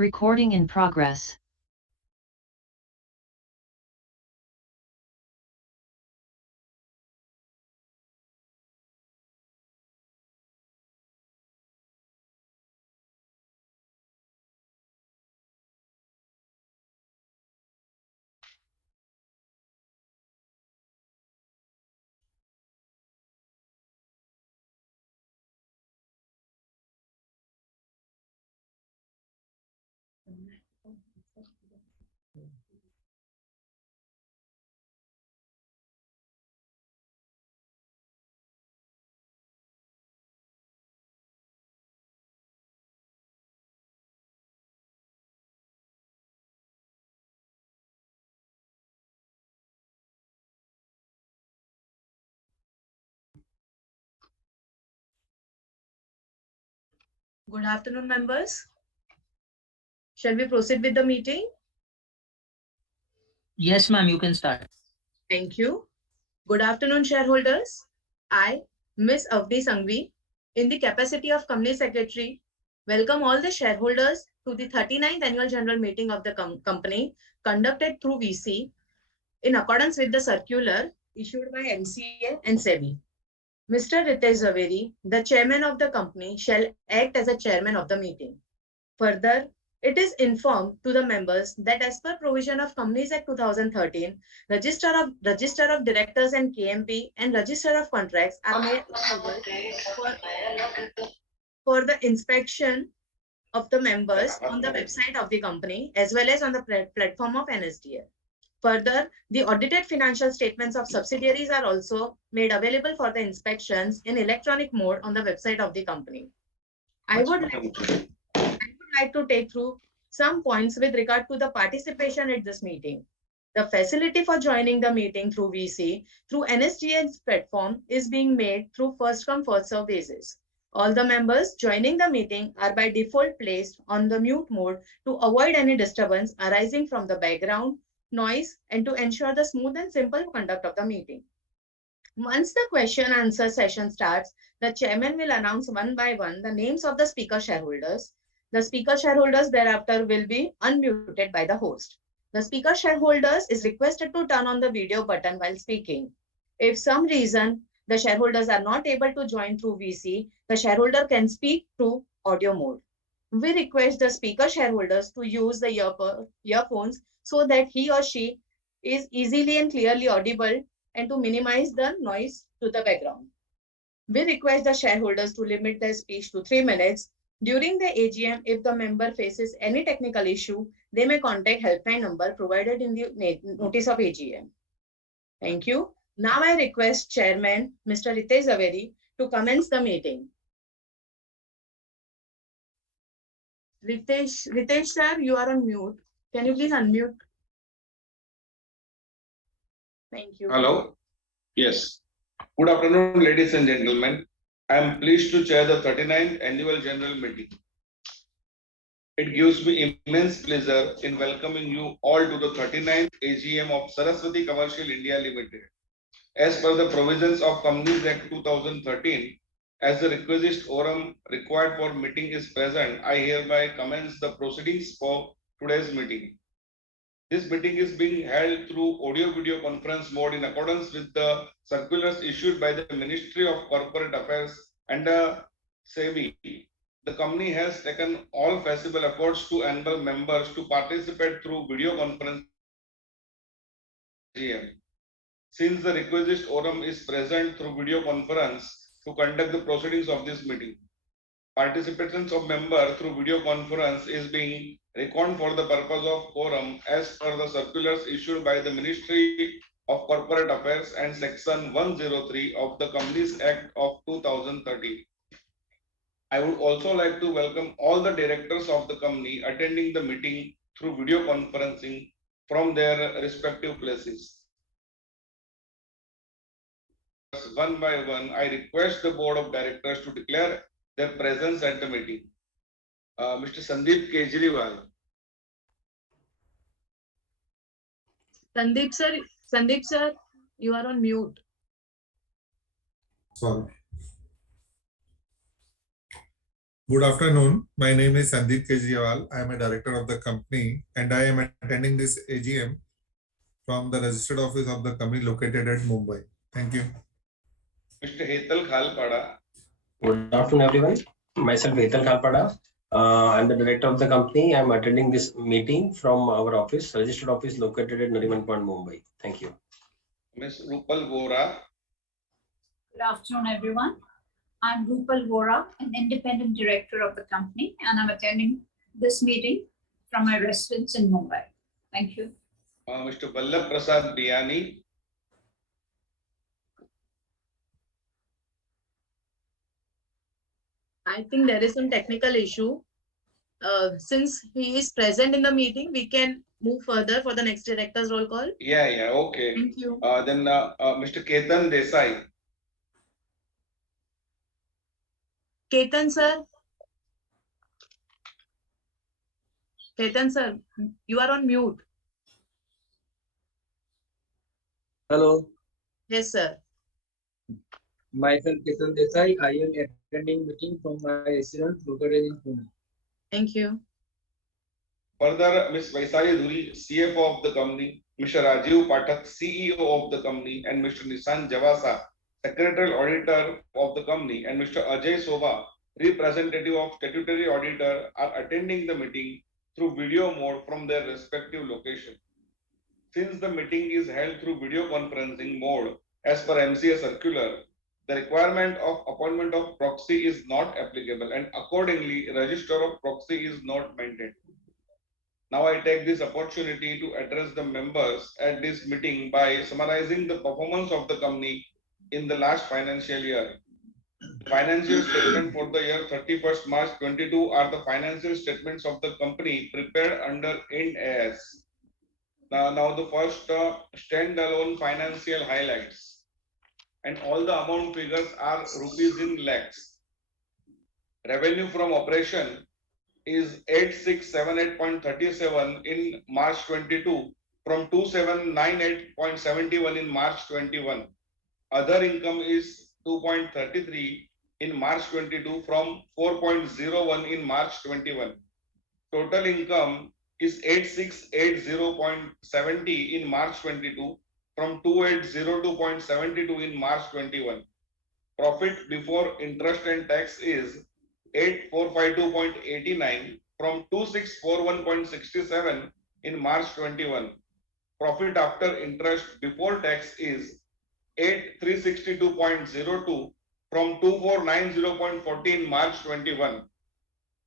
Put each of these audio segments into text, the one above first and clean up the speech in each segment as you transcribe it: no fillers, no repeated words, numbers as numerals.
Recording in progress. Good afternoon, members. Shall we proceed with the meeting? Yes, ma'am, you can start. Thank you. Good afternoon, shareholders. I, Ms. Avni Sanghvi, in the capacity of Company Secretary, welcome all the shareholders to the 39th Annual General Meeting of the company conducted through VC in accordance with the circular issued by MCA and SEBI. Mr. Ritesh Zaveri, the chairman of the company, shall act as a chairman of the meeting. Further, it is informed to the members that as per provision of Companies Act 2013, Register of Directors and KMP and Register of Contracts are made available for the inspection of the members on the website of the company as well as on the platform of NSDL. Further, the audited financial statements of subsidiaries are also made available for the inspections in electronic mode on the website of the company. I would like to take through some points with regard to the participation at this meeting. The facility for joining the meeting through VC through NSDL's platform is being made through first come first serve basis. All the members joining the meeting are by default placed on the mute mode to avoid any disturbance arising from the background noise and to ensure the smooth and simple conduct of the meeting. Once the question and answer session starts, the chairman will announce one by one the names of the speaker shareholders. The speaker shareholders thereafter will be unmuted by the host. The speaker shareholders is requested to turn on the video button while speaking. If some reason the shareholders are not able to join through VC, the shareholder can speak through audio mode. We request the speaker shareholders to use the earphones so that he or she is easily and clearly audible and to minimize the noise to the background. We request the shareholders to limit their speech to 3 minutes. During the AGM, if the member faces any technical issue, they may contact helpline number provided in the notice of AGM. Thank you. Now I request Chairman Mr. Ritesh Zaveri to commence the meeting. Ritesh sir, you are on mute. Can you please unmute? Thank you. Hello. Yes. Good afternoon, ladies and gentlemen. I am pleased to chair the 39th Annual General Meeting. It gives me immense pleasure in welcoming you all to the 39th AGM of Saraswati Commercial India Limited. As per the provisions of Companies Act 2013, as the requisite quorum required for meeting is present, I hereby commence the proceedings for today's meeting. This meeting is being held through audio-video conference mode in accordance with the circulars issued by the Ministry of Corporate Affairs and SEBI. The company has taken all feasible efforts to enable members to participate through video conferencing AGM. Since the requisite quorum is present through video conference to conduct the proceedings of this meeting, participation of member through video conference is being reckoned for the purpose of quorum as per the circulars issued by the Ministry of Corporate Affairs and Section 103 of the Companies Act of 2013. I would also like to welcome all the directors of the company attending the meeting through video conferencing from their respective places. One by one, I request the Board of Directors to declare their presence at the meeting. Mr. Sandeep Kejriwal. Sandeep sir, you are on mute. Sorry. Good afternoon. My name is Sandeep Kejriwal. I am a director of the company and I am attending this AGM from the registered office of the company located at Mumbai. Thank you. Mr. Hetal Khalpada. Good afternoon, everyone. Myself, Hetal Khalpada. I'm the director of the company. I'm attending this meeting from our office, registered office located at Nariman Point, Mumbai. Thank you. Ms. Rupal Vora. Good afternoon, everyone. I'm Rupal Vora, an independent director of the company, and I'm attending this meeting from my residence in Mumbai. Thank you. Mr. Vallabh Prasad Biyani. I think there is some technical issue. Since he is present in the meeting, we can move further for the next director's roll call. Yeah, okay. Thank you. Then Mr. Ketan Desai. Ketan sir. Ketan sir, you are on mute. Hello, Yes, sir. myself Ketan Desai. I am attending meeting from my residence located in Pune. Thank you. Further, Ms. Vaisali Dhuri, CFO of the company, Mr. Rajiv Pathak, CEO of the company, and Mr. Nishan Javasa, Secretarial Auditor of the company, and Mr. Ajay Soba, representative of Statutory Auditor, are attending the meeting through video mode from their respective location. Since the meeting is held through video conferencing mode as per MCA circular, the requirement of appointment of proxy is not applicable and accordingly register of proxy is not maintained. Now I take this opportunity to address the members at this meeting by summarizing the performance of the company in the last financial year. Financial statement for the year 31st March 22 are the financial statements of the company prepared under Ind AS. Now the first standalone financial highlights. And all the amount figures are rupees in lakhs. Revenue from operation is 8678.37 in March 22 from 2798.71 in March 21. Other income is 2.33 in March 22 from 4.01 in March 21. Total income is 8680.70 in March 22 from 2802.72 in March 21. Profit before interest and tax is 8452.89 from 2641.67 in March 21. Profit after interest before tax is 8362.02 from 2490.40 in March 21.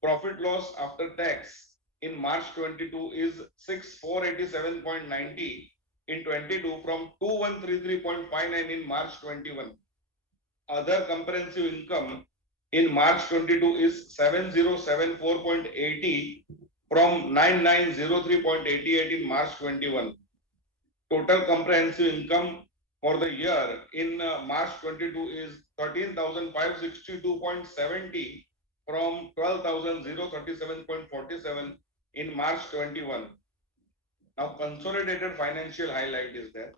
Profit loss after tax in March 22 is 6487.90 in 22 from 2133.59 in March 21. Other comprehensive income in March 22 is 7074.80 from 9903.88 in March 21. Total comprehensive income for the year in March 22 is 13,562.70 from 12,037.47 in March 21. Now consolidated financial highlight is there.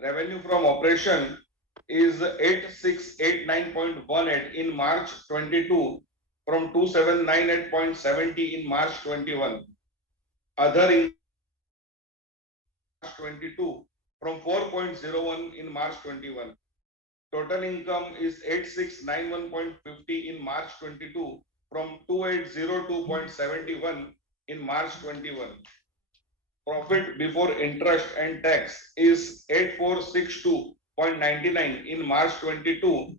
Revenue from operation is 8689.18 in March 22 from 2798.70 in March 21. Other 22 from 4.01 in March 21. Total income is 8691.50 in March 22 from 2802.71 in March 21. Profit before interest and tax is 8462.99 in March 22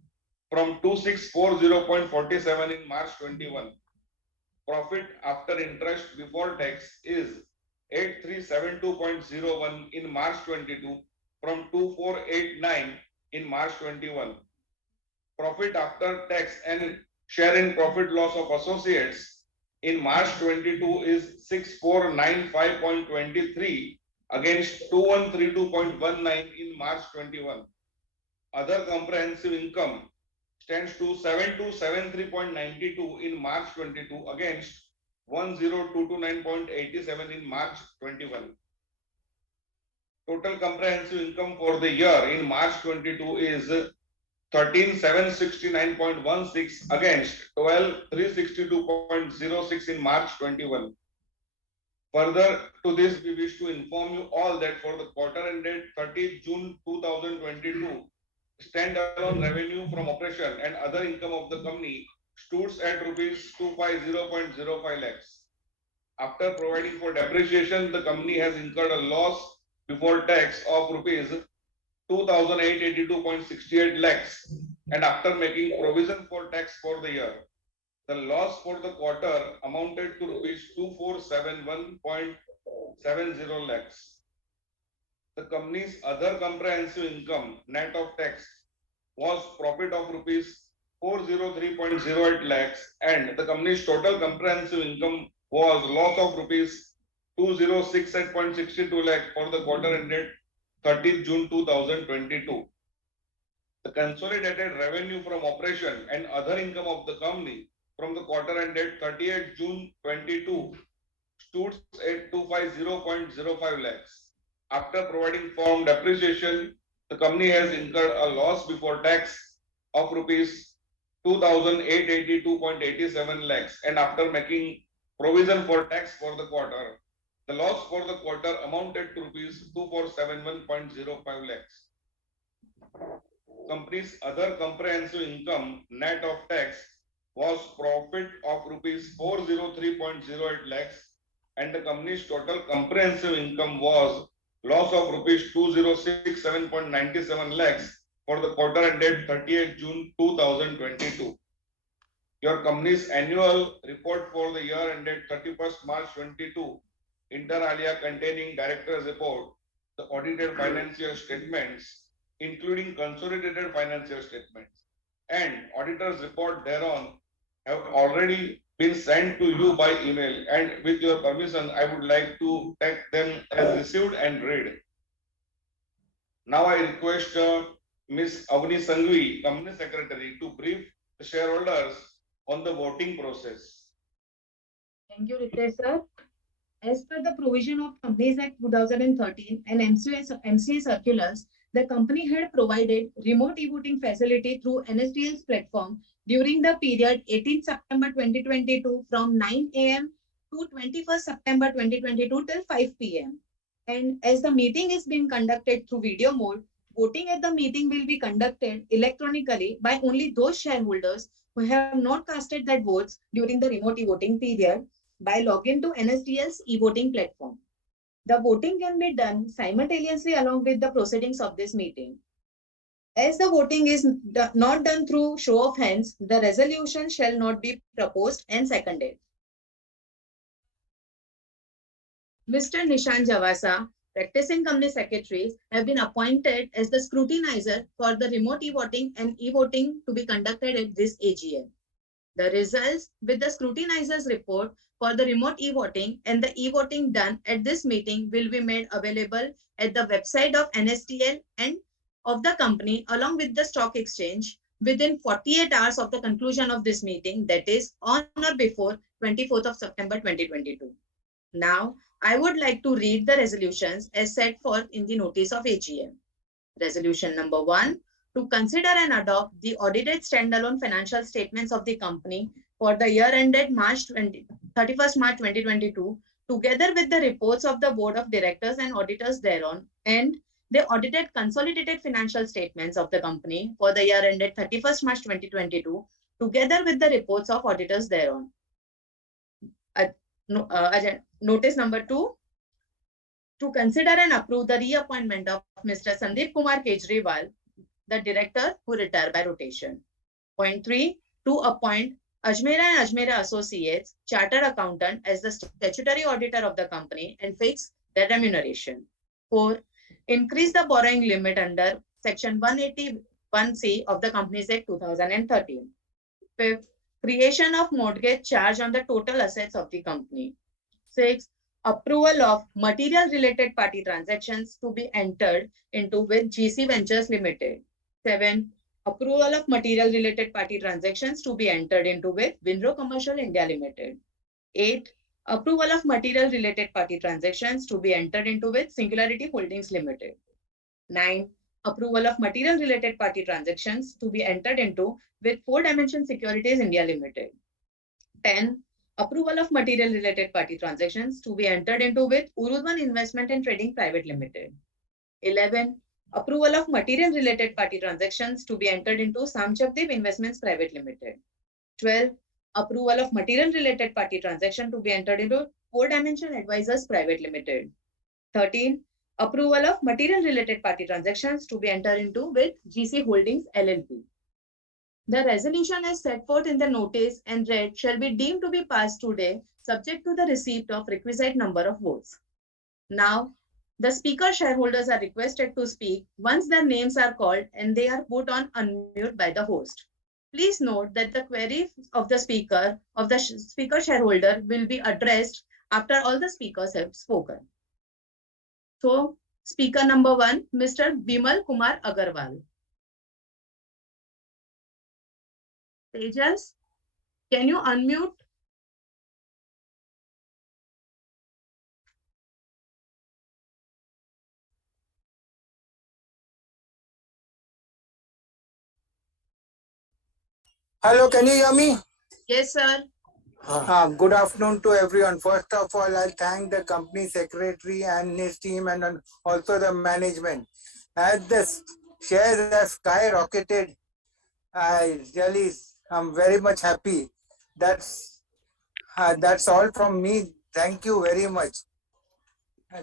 from 2640.47 in March 21. Profit after interest before tax is 8372.01 in March 22 from 2489 in March 21. Profit after tax and share in profit loss of associates in March 22 is 6495.23 against 2132.19 in March 21. Other comprehensive income stands to 7273.92 in March 22 against 10229.87 in March 21. Total comprehensive income for the year in March 22 is 13,769.16 against 12,362.06 in March 21. Further to this, we wish to inform you all that for the quarter ended 30th June 2022, standalone revenue from operation and other income of the company stood at rupees 250.05 lakhs. After providing for depreciation, the company has incurred a loss before tax of rupees 2,882.68 lakhs, and after making provision for tax for the year, the loss for the quarter amounted to rupees 2471.70 lakhs. The company's other comprehensive income net of tax was profit of rupees 403.08 lakhs, and the company's total comprehensive income was loss of rupees 2068.62 lakh for the quarter ended 30th June 2022. The consolidated revenue from operation and other income of the company from the quarter ended 30th June 22 stood at 250.05 lakhs. After providing for depreciation, the company has incurred a loss before tax of rupees 2,882.87 lakhs, and after making provision for tax for the quarter, the loss for the quarter amounted to rupees 2471.05 lakhs. Company's other comprehensive income net of tax was profit of rupees 403.08 lakhs, and the company's total comprehensive income was loss of rupees 2067.97 lakhs for the quarter ended 30th June 2022. Your company's annual report for the year ended 31st March 22, inter alia containing director's report, the audited financial statements, including consolidated financial statements, and auditor's report thereon have already been sent to you by email, and with your permission, I would like to take them as received and read. Now I request Ms. Avani Sanghvi, Company Secretary, to brief the shareholders on the voting process. Thank you, Ritesh sir. As per the provision of Companies Act 2013 and MCA circulars, the company had provided remote e-voting facility through NSDL's platform during the period 18 September 2022 from 9 a.m. to 21st September 2022 till 5 p.m. And as the meeting is being conducted through video mode, voting at the meeting will be conducted electronically by only those shareholders who have not casted their votes during the remote e-voting period by login to NSDL's e-voting platform. The voting can be done simultaneously along with the proceedings of this meeting. As the voting is not done through show of hands, the resolution shall not be proposed and seconded. Mr. Nishan Javasa, practicing company secretaries, have been appointed as the scrutinizer for the remote e-voting and e-voting to be conducted at this AGM. The results with the scrutinizer's report for the remote e-voting and the e-voting done at this meeting will be made available at the website of NSDL and of the company along with the stock exchange within 48 hours of the conclusion of this meeting, that is on or before 24th of September 2022. Now, I would like to read the resolutions as set forth in the notice of AGM. Resolution number 1, to consider and adopt the audited standalone financial statements of the company for the year ended 31st March 2022 together with the reports of the board of directors and auditors thereon, and the audited consolidated financial statements of the company for the year ended 31st March 2022, together with the reports of auditors thereon. Notice number 2, to consider and approve the reappointment of Mr. Sandeep Kumar Kejriwal, the director who retired by rotation. Point 3, to appoint Ajmera and Ajmera Associates Chartered Accountant as the statutory auditor of the company and fix their remuneration. 4, increase the borrowing limit under Section 181C of the Companies Act 2013. 5, creation of mortgage charge on the total assets of the company. 6, approval of material related party transactions to be entered into with GC Ventures Limited. 7, approval of material related party transactions to be entered into with Winro Commercial India Limited. 8, approval of material related party transactions to be entered into with Singularity Holdings Limited. 9, approval of material related party transactions to be entered into with 4 Dimension Securities India Limited. 10, approval of material related party transactions to be entered into with Urudvan Investment and Trading Private Limited. 11, approval of material related party transactions to be entered into Samchapdev Investments Private Limited. 12, approval of material related party transaction to be entered into 4 Dimension Advisors Private Limited. 13, approval of material related party transactions to be entered into with GC Holdings LLP. The resolution as set forth in the notice and read shall be deemed to be passed today, subject to the receipt of requisite number of votes. Now, the speaker shareholders are requested to speak once their names are called and they are put on unmute by the host. Please note that the query of the speaker shareholder will be addressed after all the speakers have spoken. So, speaker number 1, Mr. Bimal Kumar Agarwal. Tejas, can you unmute? Hello, can you hear me? Yes, sir. Good afternoon to everyone. First of all, I thank the company secretary and his team and also the management. As the shares have skyrocketed, I'm very much happy. That's all from me. Thank you very much.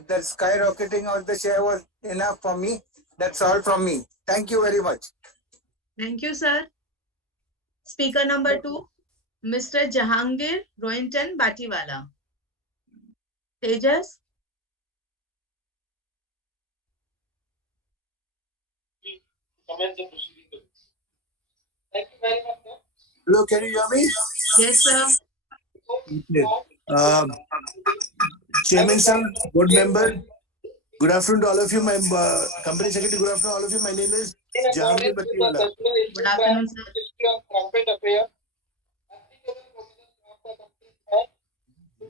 The skyrocketing of the share was enough for me. That's all from me. Thank you very much. Thank you, sir. Speaker number 2, Mr. Jahangir Rohinton Batiwala. Tejas. Comment the proceeding. Thank you very much, sir. Hello, can you hear me? Yes, sir. Chairman sir, board member, good afternoon to all of you. My company secretary, good afternoon all of you. My name is Jahangir Batiwala. Good afternoon, sir.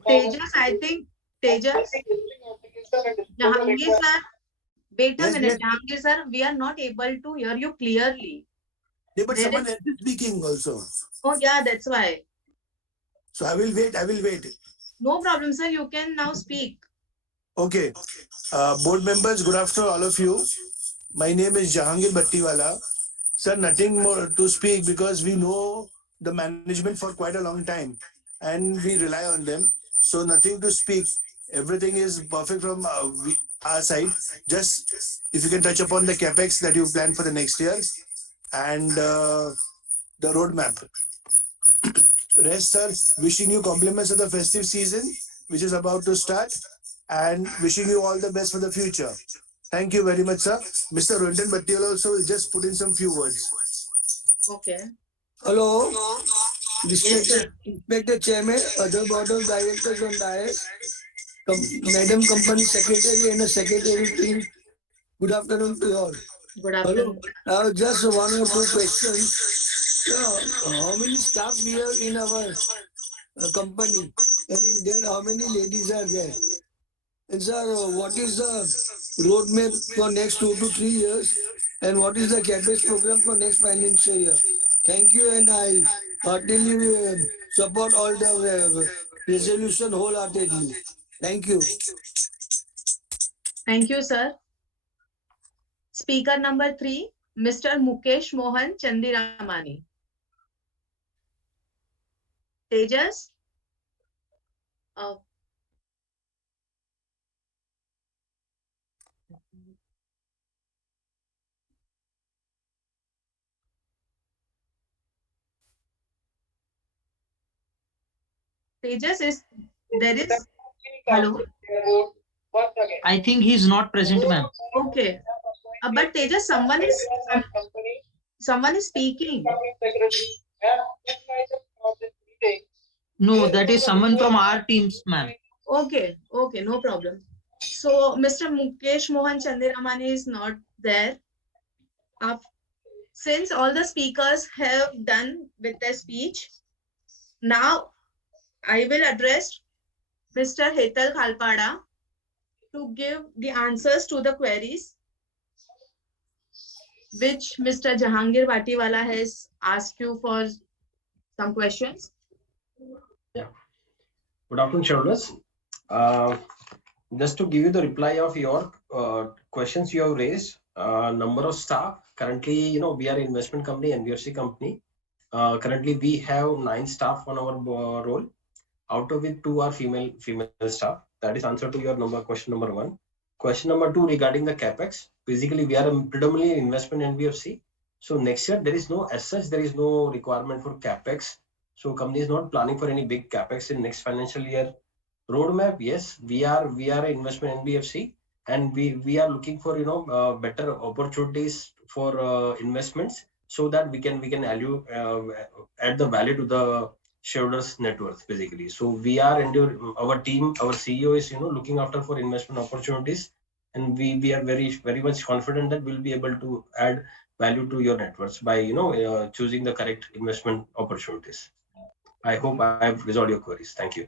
Tejas, I think Tejas. Jahangir, sir. Wait a Yes, minute, yes. Jahangir, sir. We are not able to hear you clearly. Yeah, but There someone is- else is speaking also. Oh, yeah, that's why. So I will wait. No problem, sir. You can now speak. Okay. Board members, good afternoon all of you. My name is Jahangir Batiwala. Sir, nothing more to speak because we know the management for quite a long time and we rely on them. So nothing to speak. Everything is perfect from our side. Just if you can touch upon the capex that you plan for the next year and the roadmap. Rest, sir, wishing you compliments of the festive season, which is about to start, and wishing you all the best for the future. Thank you very much, sir. Mr. Rohinton Batiwala also will just put in some few words. Okay. Hello, Yes, sir. respected chairman, other board of directors on dais, madam company secretary and the secretary team. Good afternoon to you all. Good Hello, afternoon. I have just one or two questions. How many staff we have in our company, and in there how many ladies are there? And sir, what is the roadmap for next 2 to 3 years? And what is the capex program for next financial year? Thank you, and I heartily support all the resolution wholeheartedly. Thank you. Thank you, sir. Speaker number 3, Mr. Mukesh Mohan Chandiramani. Tejas? Uh, Tejas is there is hello. I think he's not present, ma'am. Okay. But Tejas, someone is speaking. No, that is someone from our teams, ma'am. Okay, okay, no problem. So Mr. Mukesh Mohan Chandiramani is not there. Since all the speakers have done with their speech, now I will address Mr. Hetal Khalpada to give the answers to the queries which Mr. Jahangir Batiwala has asked you for some questions. Yeah. Good afternoon, shareholders. Just to give you the reply of your questions you have raised, number of staff. Currently, we are an investment company, NBFC company. Currently, we have 9 staff on our roll. Out of it, 2 are female staff. That is answer to your question number 1. Question number 2 regarding the capex. Basically, we are a predominantly investment NBFC. So next year there is no as such there is no requirement for capex. So company is not planning for any big capex in next financial year. Roadmap, yes, we are an investment NBFC, and we are looking for better opportunities for investments so that we can add the value to the shareholders net worth basically. So we are into our team, our CEO is looking after for investment opportunities, and we are very much confident that we'll be able to add value to your net worth by choosing the correct investment opportunities. I hope I have resolved your queries. Thank you.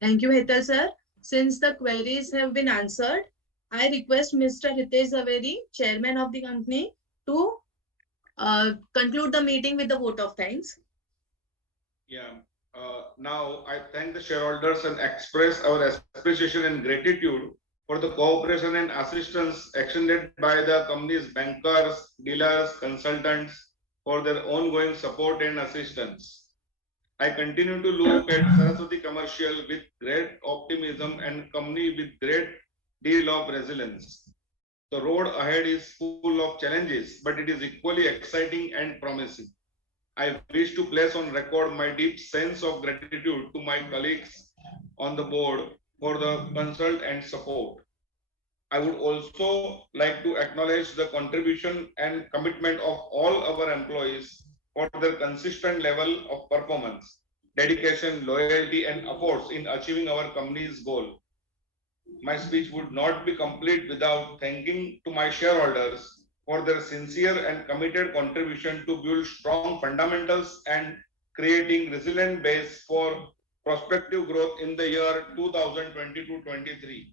Thank you, Hetal sir. Since the queries have been answered, I request Mr. Hitesh Zaveri, chairman of the company, to conclude the meeting with the vote of thanks. Yeah. Now I thank the shareholders and express our appreciation and gratitude for the cooperation and assistance extended by the company's bankers, dealers, consultants for their ongoing support and assistance. I continue to look at Saraswati Commercial with great optimism and company with great deal of resilience. The road ahead is full of challenges, but it is equally exciting and promising. I wish to place on record my deep sense of gratitude to my colleagues on the board for the consult and support. I would also like to acknowledge the contribution and commitment of all our employees for their consistent level of performance, dedication, loyalty, and efforts in achieving our company's goal. My speech would not be complete without thanking to my shareholders for their sincere and committed contribution to build strong fundamentals and creating resilient base for prospective growth in the year 2022-23.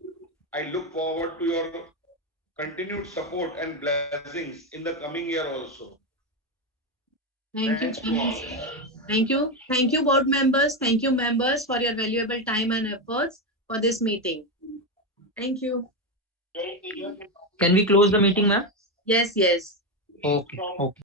I look forward to your continued support and blessings in the coming year also. Thank you. Thanks to all. Thank you, board members. Thank you, members, for your valuable time and efforts for this meeting. Thank you. Can we close the meeting, ma'am? Yes, yes. Okay. Okay.